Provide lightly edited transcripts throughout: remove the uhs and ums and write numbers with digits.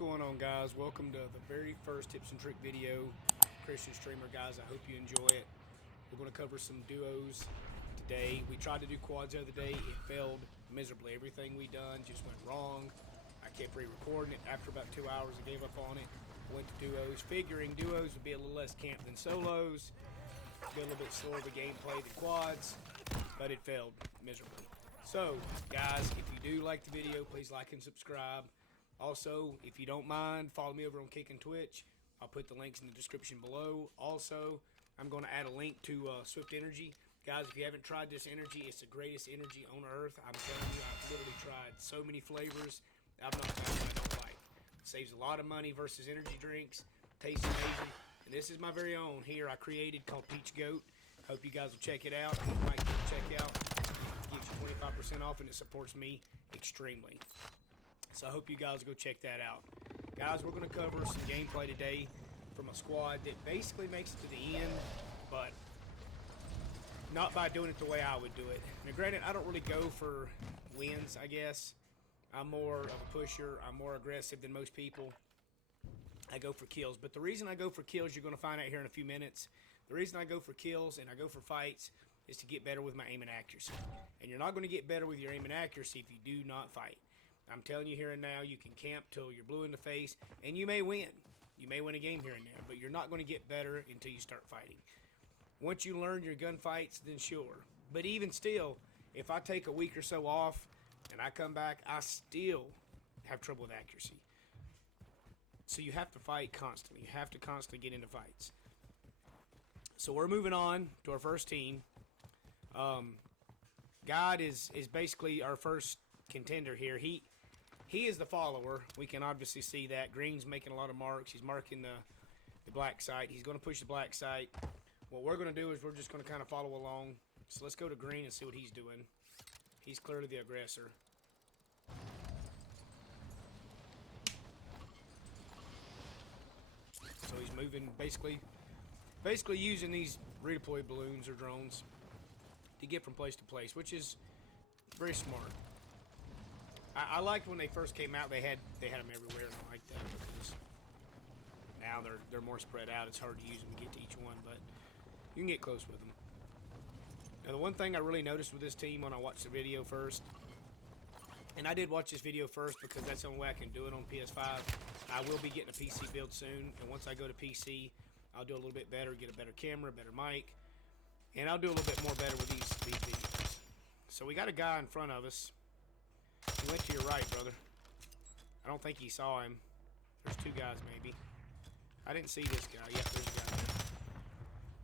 going on, guys? Welcome to the very first tips and trick video. Christian streamer, guys. I hope you enjoy it. We're going to cover some duos today. We tried to do quads the other day. It failed miserably. Everything we done just went wrong. I kept re-recording it. After about 2 hours, I gave up on it. Went to duos, figuring duos would be a little less camp than solos. Be a little bit slower of a gameplay than quads, but it failed miserably. So, guys, if you do like the video, please like and subscribe. Also, if you don't mind, follow me over on Kick and Twitch. I'll put the links in the description below. Also, I'm going to add a link to Swiftenergy. Guys, if you haven't tried this energy, it's the greatest energy on earth. I'm telling you, I've literally tried so many flavors. I've not found one I don't like. It saves a lot of money versus energy drinks. Tastes amazing. And this is my very own here I created called Peach Goat. Hope you guys will check it out. If you might check out. It gives you 25% off and it supports me extremely. So I hope you guys go check that out. Guys, we're going to cover some gameplay today from a squad that basically makes it to the end, but not by doing it the way I would do it. Now, granted, I don't really go for wins, I guess. I'm more of a pusher. I'm more aggressive than most people. I go for kills. But the reason I go for kills, you're going to find out here in a few minutes. The reason I go for kills and I go for fights is to get better with my aim and accuracy. And you're not going to get better with your aim and accuracy if you do not fight. I'm telling you here and now, you can camp till you're blue in the face, and you may win. You may win a game here and there, but you're not going to get better until you start fighting. Once you learn your gunfights, then sure. But even still, if I take a week or so off and I come back, I still have trouble with accuracy. So you have to fight constantly. You have to constantly get into fights. So we're moving on to our first team. God is basically our first contender here. He is the follower. We can obviously see that. Green's making a lot of marks. He's marking the black site. He's going to push the black site. What we're going to do is we're just going to kind of follow along. So let's go to Green and see what he's doing. He's clearly the aggressor. So he's moving, basically using these redeploy balloons or drones to get from place to place, which is very smart. I liked when they first came out. They had them everywhere, and I like that because now they're more spread out. It's hard to use them to get to each one, but you can get close with them. Now, the one thing I really noticed with this team when I watched the video first, and I did watch this video first because that's the only way I can do it on PS5. I will be getting a PC build soon, and once I go to PC, I'll do a little bit better, get a better camera, better mic, and I'll do a little bit more better with these videos. So we got a guy in front of us. He went to your right, brother. I don't think he saw him. There's two guys, maybe. I didn't see this guy. Yep, there's a guy there.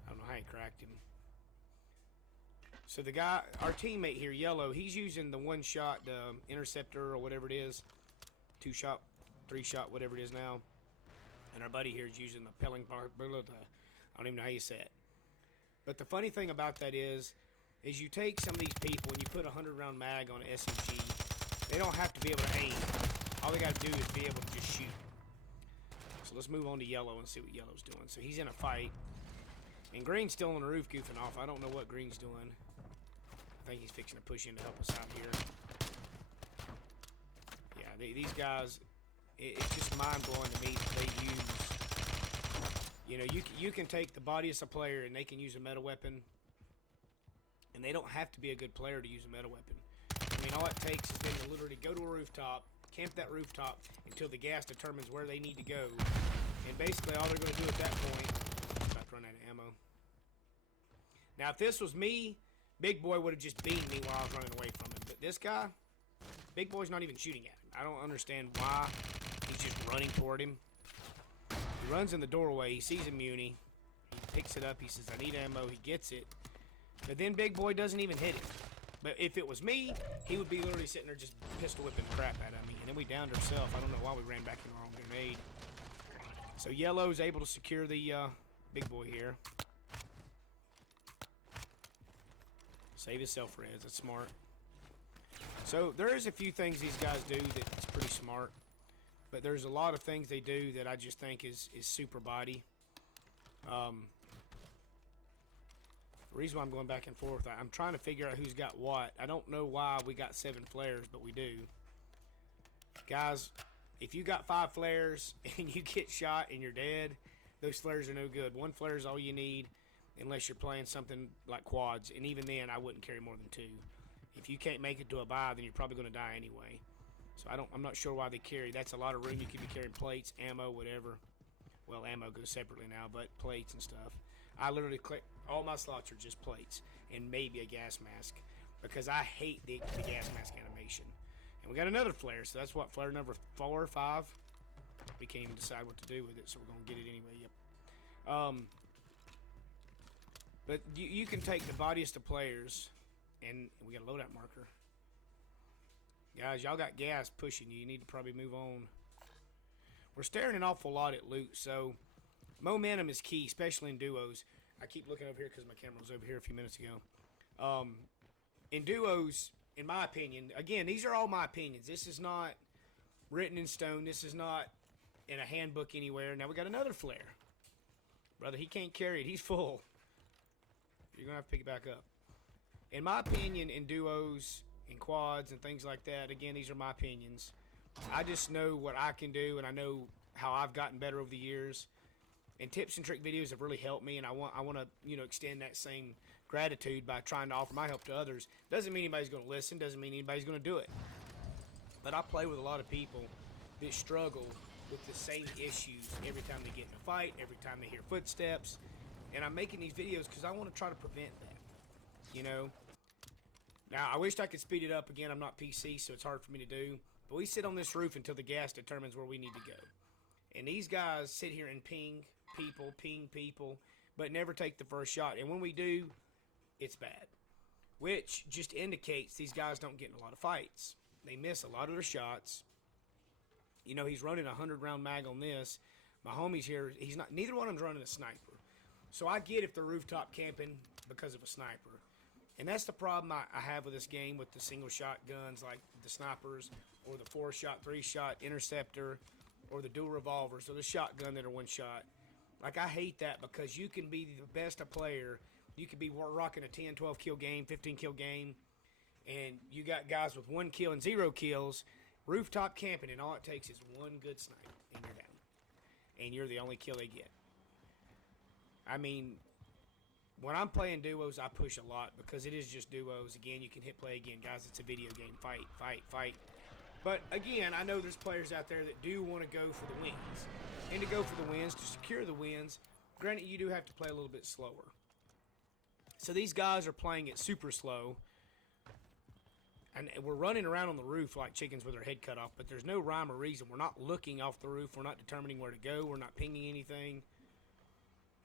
I don't know how he cracked him. So the guy, our teammate here, Yellow, he's using the one-shot interceptor or whatever it is. Two-shot, three-shot, whatever it is now. And our buddy here is using the pelling bar. I don't even know how you say it. But the funny thing about that is you take some of these people and you put a 100-round mag on an SMG. They don't have to be able to aim. All they got to do is be able to just shoot. So let's move on to Yellow and see what Yellow's doing. So he's in a fight. And Green's still on the roof goofing off. I don't know what Green's doing. I think he's fixing to push in to help us out here. Yeah, these guys, it's just mind-blowing to me that they use... You know, you can take the bodiest of a player and they can use a meta weapon. And they don't have to be a good player to use a meta weapon. I mean, all it takes is them to literally go to a rooftop, camp that rooftop until the gas determines where they need to go. And basically all they're going to do at that point... I'm about to run out of ammo. Now, if this was me, Big Boy would have just beaten me while I was running away from him. But this guy, Big Boy's not even shooting at him. I don't understand why he's just running toward him. He runs in the doorway. He sees a muni. He picks it up. He says, I need ammo. He gets it. But then Big Boy doesn't even hit him. But if it was me, he would be literally sitting there just pistol whipping the crap out of me. And then we downed ourselves. I don't know why we ran back in the wrong grenade. So Yellow's able to secure the Big Boy here. Save his self-res. That's smart. So there is a few things these guys do that's pretty smart. But there's a lot of things they do that I just think is super body. The reason why I'm going back and forth, I'm trying to figure out who's got what. I don't know why we got 7 flares, but we do. Guys, If you got 5 flares and you get shot and you're dead, those flares are no good. 1 flare is all you need, unless you're playing something like quads, and even then, I wouldn't carry more than 2. If you can't make it to a buy, then you're probably going to die anyway. So I'm not sure why they carry. That's a lot of room. You could be carrying plates, ammo, whatever. Well, ammo goes separately now, but plates and stuff. I literally click. All my slots are just plates and maybe a gas mask, because I hate the gas mask animation. And we got another flare, so that's what, flare number 4 or 5. We can't even decide what to do with it, so we're gonna get it anyway. Yep. But you can take the bodiest of players, and we got a loadout marker. Guys, y'all got gas pushing you. You need to probably move on. We're staring an awful lot at loot, so momentum is key, especially in duos. I keep looking over here because my camera was over here a few minutes ago. In duos, in my opinion, again, these are all my opinions. This is not written in stone. This is not in a handbook anywhere. Now we got another flare. Brother, he can't carry it. He's full. You're going to have to pick it back up. In my opinion, in duos, in quads, and things like that, again, these are my opinions. I just know what I can do, and I know how I've gotten better over the years. And tips and trick videos have really helped me, and I want to extend that same gratitude by trying to offer my help to others. Doesn't mean anybody's going to listen. Doesn't mean anybody's going to do it. But I play with a lot of people that struggle with the same issues every time they get in a fight, every time they hear footsteps. And I'm making these videos because I want to try to prevent that. Now, I wished I could speed it up. Again, I'm not PC, so it's hard for me to do. But we sit on this roof until the gas determines where we need to go. And these guys sit here and ping people, but never take the first shot. And when we do, it's bad. Which just indicates these guys don't get in a lot of fights. They miss a lot of their shots. He's running a 100-round mag on this. My homie's here. Neither one of them's running a sniper. So I get if they're rooftop camping because of a sniper. And that's the problem I have with this game with the single-shot guns like the snipers or the 4-shot, 3-shot interceptor or the dual revolvers or the shotgun that are 1 shot. Like, I hate that because you can be the best a player. You could be rocking a 10, 12 kill game, 15 kill game, and you got guys with 1 kill and 0 kills, rooftop camping, and all it takes is 1 good snipe, and you're down. And you're the only kill they get. I mean, when I'm playing duos, I push a lot because it is just duos. Again, you can hit play again. Guys, it's a video game. Fight. But, again, I know there's players out there that do want to go for the wins. And to go for the wins, to secure the wins, granted, you do have to play a little bit slower. So these guys are playing it super slow. And we're running around on the roof like chickens with their head cut off, but there's no rhyme or reason. We're not looking off the roof. We're not determining where to go. We're not pinging anything.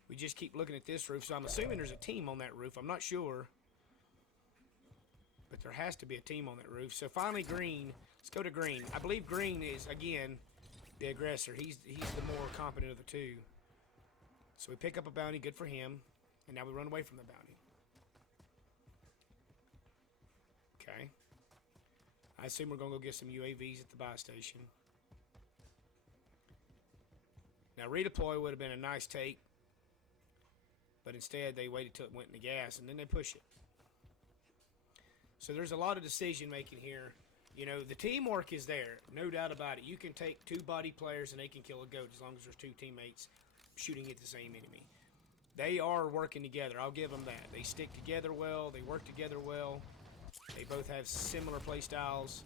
We just keep looking at this roof, so I'm assuming there's a team on that roof. I'm not sure. But there has to be a team on that roof. So finally, green. Let's go to green. I believe green is, again, the aggressor. He's the more competent of the two. So we pick up a bounty. Good for him. And now we run away from the bounty. Okay. I assume we're going to go get some UAVs at the buy station. Now, redeploy would have been a nice take. But instead, they waited till it went in the gas, and then they push it. So there's a lot of decision-making here. The teamwork is there, no doubt about it. You can take 2 body players, and they can kill a goat as long as there's 2 teammates shooting at the same enemy. They are working together. I'll give them that. They stick together well. They work together well. They both have similar play styles.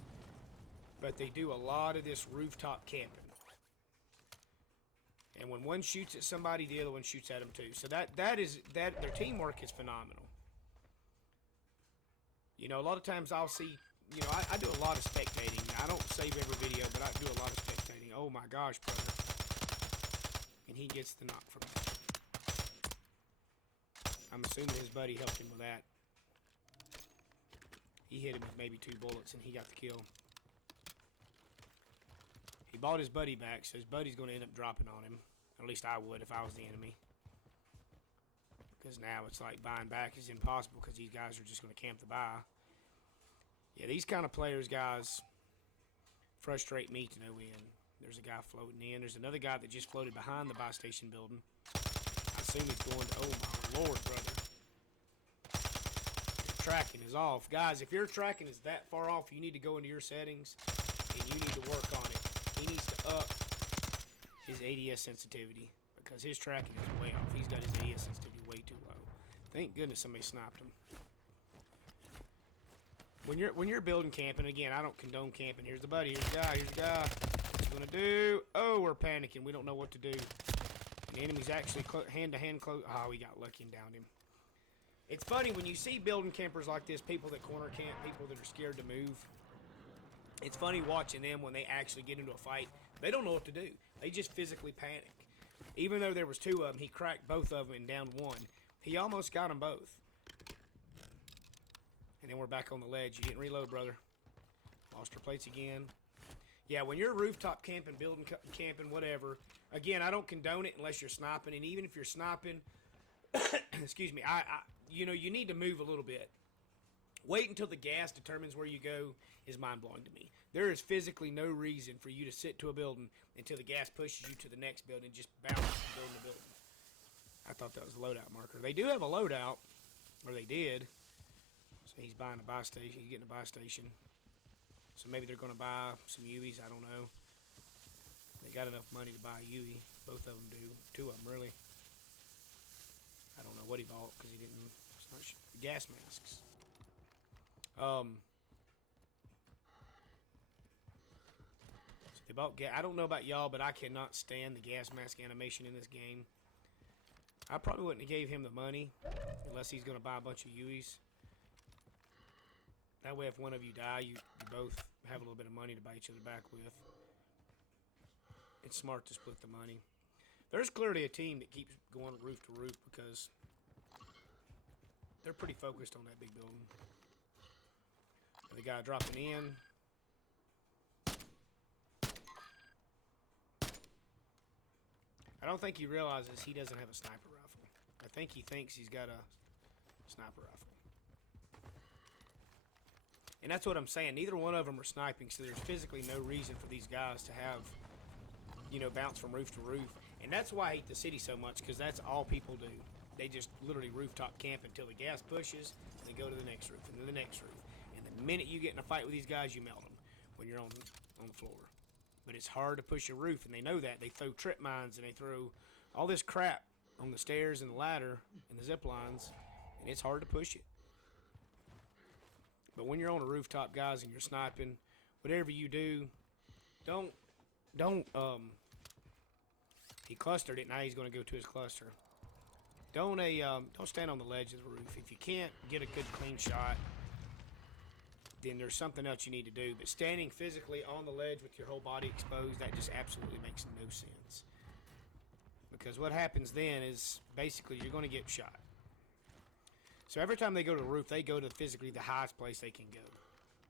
But they do a lot of this rooftop camping. And when one shoots at somebody, the other one shoots at them too. So their teamwork is phenomenal. A lot of times I'll see, I do a lot of spectating. I don't save every video, but I do a lot of spectating. Oh my gosh, brother. And he gets the knock from it. I'm assuming his buddy helped him with that. He hit him with maybe 2 bullets and he got the kill. He bought his buddy back, so his buddy's going to end up dropping on him. At least I would if I was the enemy. Because now it's like buying back is impossible because these guys are just going to camp the buy. Yeah, these kind of players, guys, frustrate me to no end. There's a guy floating in. There's another guy that just floated behind the buy station building. I assume he's going to, oh my lord, brother. Your tracking is off. Guys, if your tracking is that far off, you need to go into your settings and you need to work on it. He needs to up his ADS sensitivity because his tracking is way off. He's got his ADS sensitivity way too low. Thank goodness somebody sniped him. When you're building camping, again, I don't condone camping. Here's the buddy. Here's the guy. Here's the guy. What's he gonna do? Oh, we're panicking. We don't know what to do. And the enemy's actually hand-to-hand close. Oh, we got lucky and downed him. It's funny when you see building campers like this, people that corner camp, people that are scared to move. It's funny watching them when they actually get into a fight. They don't know what to do. They just physically panic. Even though there was two of them, he cracked both of them and downed one. He almost got them both. And then we're back on the ledge. You didn't reload, brother. Lost our plates again. Yeah, when you're rooftop camping, building camping, whatever. Again, I don't condone it unless you're sniping. And even if you're sniping, excuse me, you know, you need to move a little bit. Wait until the gas determines where you go is mind-blowing to me. There is physically no reason for you to sit to a building until the gas pushes you to the next building and just bounce from building to building. I thought that was a loadout marker. They do have a loadout, or they did. So he's buying a buy station. He's getting a buy station. So maybe they're going to buy some UVs. I don't know. They got enough money to buy a UV. Both of them do. Two of them, really. I don't know what he bought because he didn't. It's not gas masks. So they bought I don't know about y'all, but I cannot stand the gas mask animation in this game. I probably wouldn't have gave him the money unless he's going to buy a bunch of UVs. That way, if one of you die, you both have a little bit of money to buy each other back with. It's smart to split the money. There's clearly a team that keeps going roof to roof because they're pretty focused on that big building. The guy dropping in. I don't think he realizes he doesn't have a sniper rifle. I think he thinks he's got a sniper rifle. And that's what I'm saying. Neither one of them are sniping, so there's physically no reason for these guys to have, you know, bounce from roof to roof. And that's why I hate the city so much, because that's all people do. They just literally rooftop camp until the gas pushes, and they go to the next roof, and then the next roof. And the minute you get in a fight with these guys, you melt them when you're on the floor. But it's hard to push a roof, and they know that. They throw trip mines, and they throw all this crap on the stairs and the ladder and the zip lines, and it's hard to push it. But when you're on a rooftop, guys, and you're sniping, whatever you do, don't, he clustered it, now he's going to go to his cluster. Don't stand on the ledge of the roof. If you can't get a good, clean shot, then there's something else you need to do. But standing physically on the ledge with your whole body exposed, that just absolutely makes no sense. Because what happens then is, basically, you're going to get shot. So every time they go to the roof, they go to physically the highest place they can go.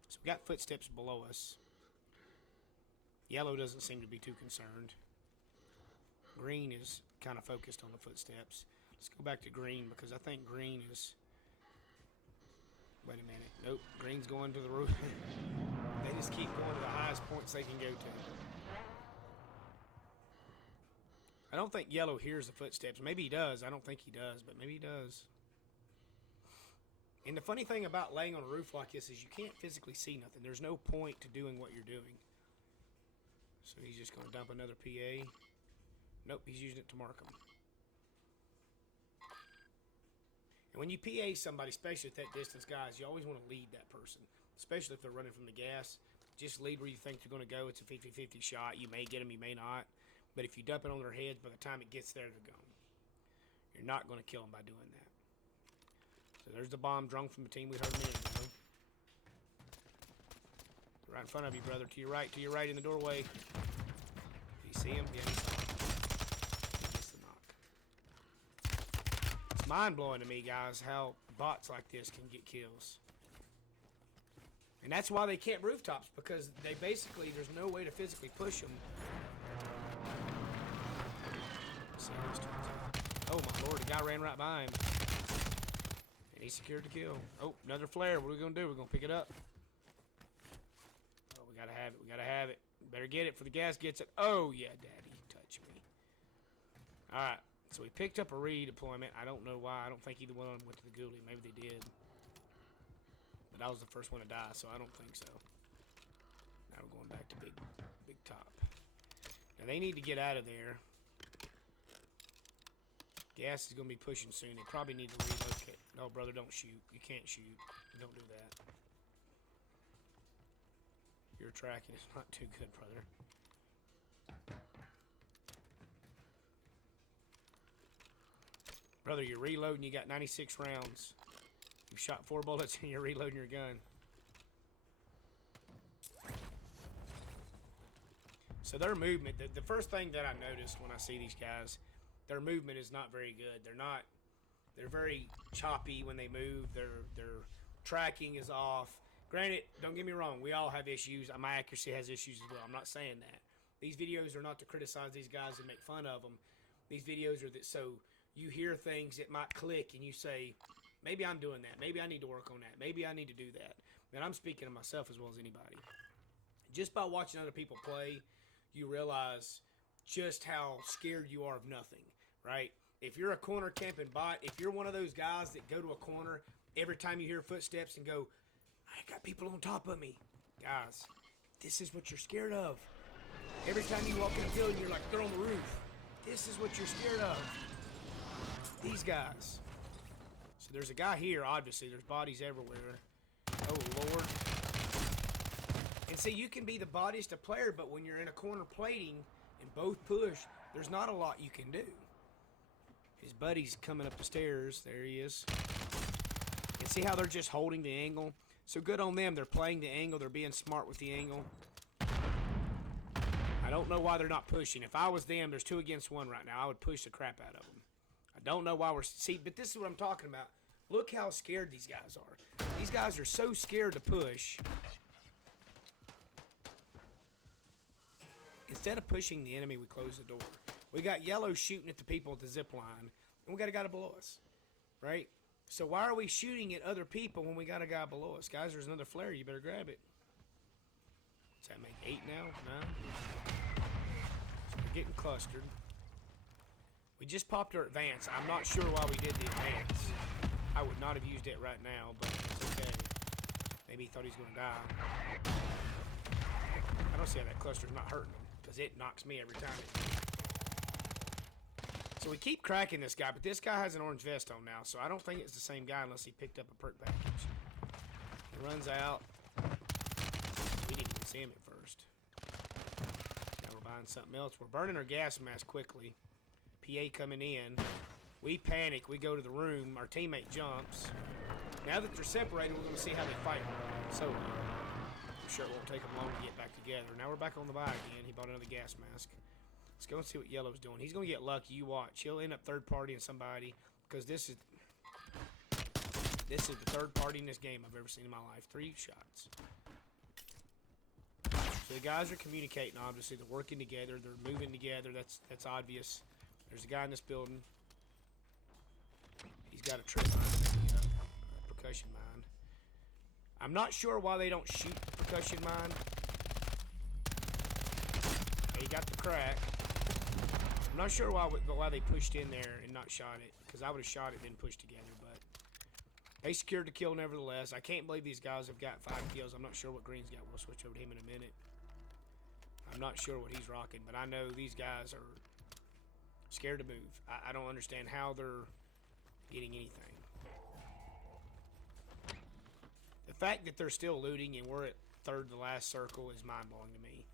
So we got footsteps below us. Yellow doesn't seem to be too concerned. Green is kind of focused on the footsteps. Let's go back to green because I think green is... Wait a minute. Nope. Green's going to the roof. They just keep going to the highest points they can go to. I don't think yellow hears the footsteps. Maybe he does. I don't think he does, but maybe he does. And the funny thing about laying on a roof like this is you can't physically see nothing. There's no point to doing what you're doing. So he's just going to dump another PA. Nope, he's using it to mark them. And when you PA somebody, especially at that distance, guys, you always want to lead that person. Especially if they're running from the gas. Just lead where you think they're going to go. It's a 50-50 shot. You may get them, you may not. But if you dump it on their heads, by the time it gets there, they're gone. You're not going to kill them by doing that. So there's the bomb drunk from the team we heard a minute ago. Right in front of you, brother. To your right in the doorway. Do you see him? Yeah, he's on. He gets the knock. It's mind-blowing to me, guys, how bots like this can get kills. And that's why they can't rooftops, because they basically, there's no way to physically push them. Oh my lord, the guy ran right by him. And he secured the kill. Oh, another flare. What are we going to do? We're going to pick it up. Oh, we got to have it. We got to have it. Better get it before the gas gets it. Oh, yeah, daddy. Touch me. Alright, so we picked up a redeployment. I don't know why. I don't think either one of them went to the ghoulie. Maybe they did. But I was the first one to die, so I don't think so. Now we're going back to big top. Now they need to get out of there. Gas is going to be pushing soon. They probably need to relocate. No, brother, don't shoot. You can't shoot. Don't do that. Your tracking is not too good, brother. Brother, you're reloading. You got 96 rounds. You've shot 4 bullets and you're reloading your gun. So their movement, the first thing that I noticed when I see these guys, their movement is not very good. They're very choppy when they move. Their tracking is off. Granted, don't get me wrong, we all have issues. My accuracy has issues as well. I'm not saying that. These videos are not to criticize these guys and make fun of them. These videos are that so you hear things that might click and you say, maybe I'm doing that. Maybe I need to work on that. Maybe I need to do that. And I'm speaking of myself as well as anybody. Just by watching other people play, you realize just how scared you are of nothing, right? If you're a corner camping bot, if you're one of those guys that go to a corner every time you hear footsteps and go, I got people on top of me. Guys, this is what you're scared of. Every time you walk in a building, you're like, they're on the roof. This is what you're scared of. These guys. So there's a guy here, obviously. There's bodies everywhere. Oh, Lord. And see, you can be the bodiest of player, but when you're in a corner plating and both push, there's not a lot you can do. His buddy's coming up the stairs. There he is. And see how they're just holding the angle? So good on them. They're playing the angle. They're being smart with the angle. I don't know why they're not pushing. If I was them, there's 2 against 1 right now. I would push the crap out of them. I don't know why we're... See, but this is what I'm talking about. Look how scared these guys are. These guys are so scared to push. Instead of pushing the enemy, we close the door. We got yellow shooting at the people at the zip line. And we got a guy below us. Right? So why are we shooting at other people when we got a guy below us? Guys, there's another flare. You better grab it. Does that make 8 now? 9? So we're getting clustered. We just popped our advance. I'm not sure why we did the advance. I would not have used it right now, but it's okay. Maybe he thought he was going to die. I don't see how that cluster's not hurting him, because it knocks me every time. So we keep cracking this guy, but this guy has an orange vest on now, so I don't think it's the same guy unless he picked up a perk package. He runs out. We didn't even see him at first. Now we're buying something else. We're burning our gas mask quickly. PA coming in. We panic. We go to the room. Our teammate jumps. Now that they're separated, we're going to see how they fight. So, I'm sure it won't take them long to get back together. Now we're back on the buy again. He bought another gas mask. Let's go and see what Yellow's doing. He's going to get lucky. You watch. He'll end up third partying somebody because this is the third party in this game I've ever seen in my life. 3 shots. So the guys are communicating, obviously. They're working together. They're moving together. That's obvious. There's a guy in this building. He's got a trip mine, a percussion mine. I'm not sure why they don't shoot the percussion mine. He got the crack. I'm not sure why they pushed in there and not shot it, because I would have shot it and then pushed together, but they secured the kill nevertheless. I can't believe these guys have got 5 kills. I'm not sure what Green's got. We'll switch over to him in a minute. I'm not sure what he's rocking, but I know these guys are scared to move. I don't understand how they're getting anything. The fact that they're still looting and we're at third to last circle is mind-blowing to me.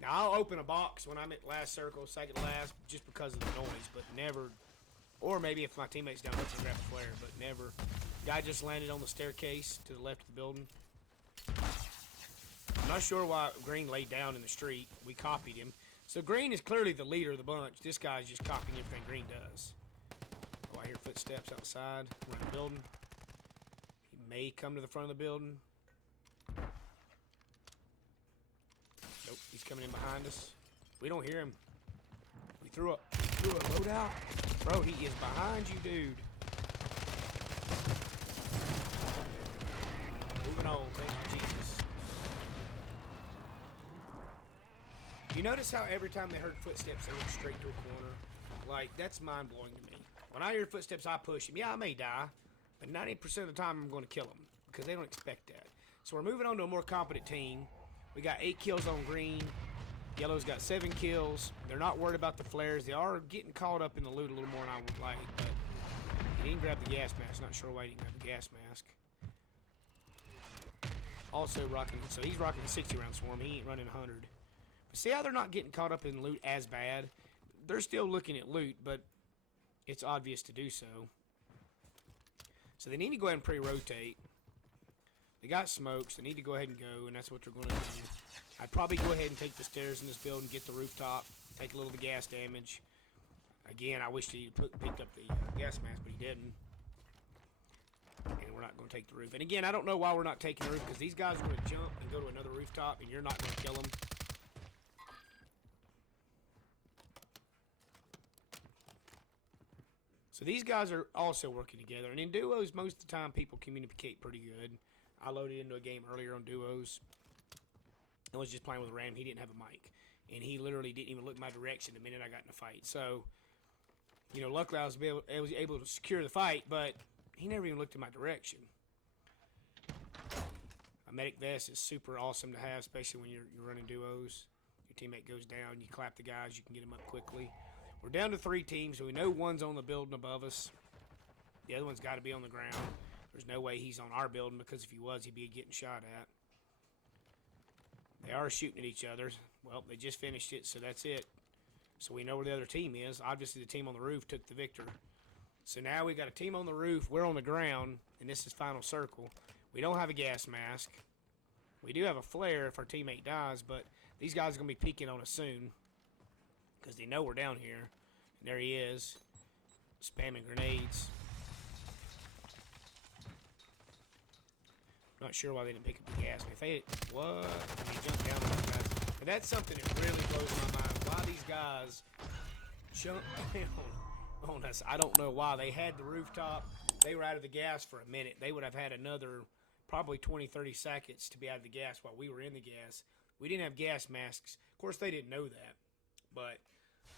Now, I'll open a box when I'm at last circle, second last, just because of the noise, but never, or maybe if my teammate's down, let's grab a flare, but never. Guy just landed on the staircase to the left of the building. I'm not sure why Green laid down in the street. We copied him. So Green is clearly the leader of the bunch. This guy's just copying everything Green does. Oh, I hear footsteps outside around the building. He may come to the front of the building. Nope, he's coming in behind us. We don't hear him. We threw a loadout. Bro, he is behind you, dude. Moving on, thank you, Jesus. You notice how every time they heard footsteps, they went straight to a corner? Like, that's mind-blowing to me. When I hear footsteps, I push them. Yeah, I may die, but 90% of the time, I'm going to kill them because they don't expect that. So we're moving on to a more competent team. We got 8 kills on Green, Yellow's got 7 kills. They're not worried about the flares. They are getting caught up in the loot a little more than I would like, but he didn't grab the gas mask. Not sure why he didn't grab the gas mask. Also rocking, so he's rocking a 60-round swarm. He ain't running 100. But see how they're not getting caught up in loot as bad? They're still looking at loot, but it's obvious to do so. So they need to go ahead and pre-rotate. They got smokes. They need to go ahead and go, and that's what they're going to do. I'd probably go ahead and take the stairs in this building, get the rooftop, take a little of the gas damage. Again, I wish he picked up the gas mask, but he didn't. And we're not going to take the roof. And again, I don't know why we're not taking the roof, because these guys are going to jump and go to another rooftop, and you're not going to kill them. So these guys are also working together. And in duos, most of the time, people communicate pretty good. I loaded into a game earlier on duos. I was just playing with Ram. He didn't have a mic. And he literally didn't even look my direction the minute I got in a fight. So, you know, luckily I was able to secure the fight, but he never even looked in my direction. A medic vest is super awesome to have, especially when you're running duos. Your teammate goes down, you clap the guys, you can get them up quickly. We're down to 3 teams, so we know one's on the building above us. The other one's got to be on the ground. There's no way he's on our building, because if he was, he'd be getting shot at. They are shooting at each other. Well, they just finished it, so that's it. So we know where the other team is. Obviously, the team on the roof took the victor. So now we got a team on the roof. We're on the ground, and this is final circle. We don't have a gas mask. We do have a flare if our teammate dies, but these guys are going to be peeking on us soon because they know we're down here. And there he is, spamming grenades. Not sure why they didn't pick up the gas. If they what? And they jumped down on those guys. And that's something that really blows my mind. Why these guys jump down on us? I don't know why. They had the rooftop. They were out of the gas for a minute. They would have had another probably 20, 30 seconds to be out of the gas while we were in the gas. We didn't have gas masks. Of course, they didn't know that. But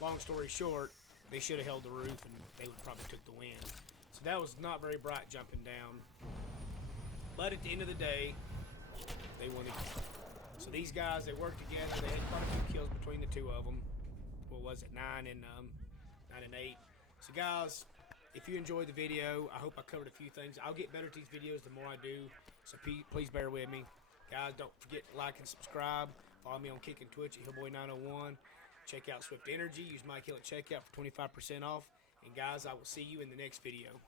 long story short, they should have held the roof and they would probably took the win. So that was not very bright jumping down. But at the end of the day, they won the game. So these guys, they worked together. They had quite a few kills between the two of them. What was it, 9 and 8. So guys, if you enjoyed the video, I hope I covered a few things. I'll get better at these videos the more I do. So please bear with me. Guys, don't forget to like and subscribe. Follow me on Kick and Twitch at Hillboy901. Check out Swiftenergy. Use my kill at checkout for 25% off. And guys, I will see you in the next video.